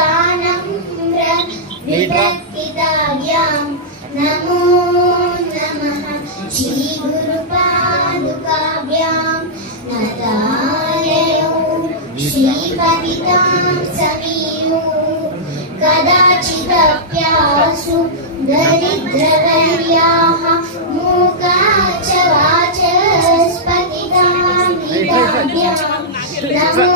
वितानम्र विभक्तिताभ्यां नमो नमः श्रीगुरुपादुकाभ्यां नदालयो श्रीपतितां समीयो कदाचिदप्यासु दरिद्रवर्याः मूकाच वाचस्पतितां विदाभ्यां नमो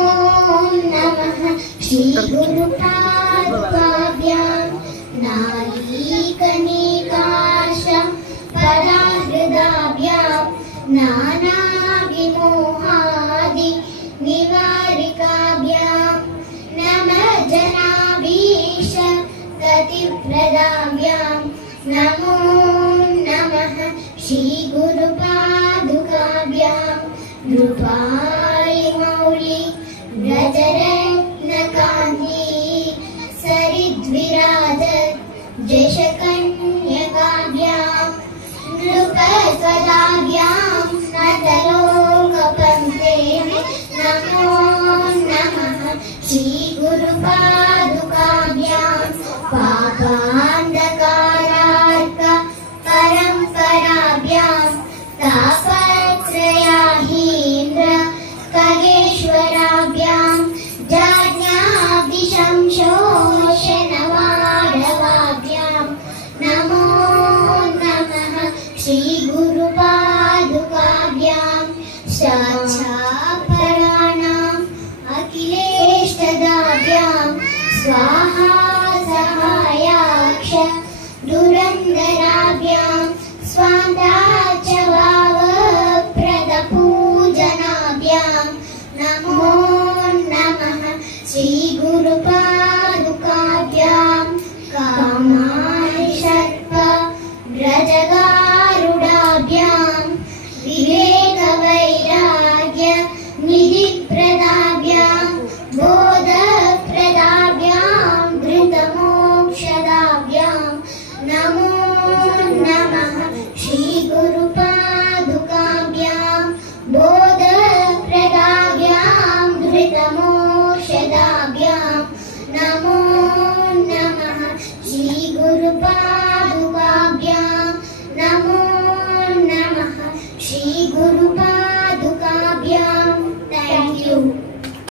नमः श्रीगुरुपादुकाभ्यां नारीकनिकाश पदाहृदाभ्यां नानाविमोहादि निवारिकाभ्यां नमः जनाभीश गतिप्रदाभ्यां नमो नमः श्रीगुरुपादुकाभ्यां नृपाय मौलि व्रजरत्नकान्ति सरिद्विराज जशकन्यकाभ्यां नृपस्वदाभ्यां नतलोकपन्ते नमो नमः श्रीगुरुपादुकाभ्यां पापान्धकारार्क परम्पराभ्यां तापत्रयाहीन्द्र खगेश्वराभ्यां जाज्ञादिशंशोषणवाडवाभ्यां नमो नमः श्रीगुरुपादुकाभ्यां साक्षात्पराणाम् अखिलेष्टदाभ्यां स्वाहा सहायाक्ष दुरन्दराभ्यां स्वान्ताच वावप्रदपूजनाभ्यां नमो नमः श्रीगुरुपादुकाभ्यां कामारिषर्प व्रजगारुडाभ्यां विवेकवैराग्य निधिप्रदाभ्यां बोधप्रदाभ्यां धृतमोक्षदाभ्यां नमो नमः श्रीगुरुपादुकाभ्यां बोधप्रदाभ्यां धृतमोक्षदाभ्यां नमो नमः श्रीगुरुपादुकाभ्यां नमो नमः श्रीगुरु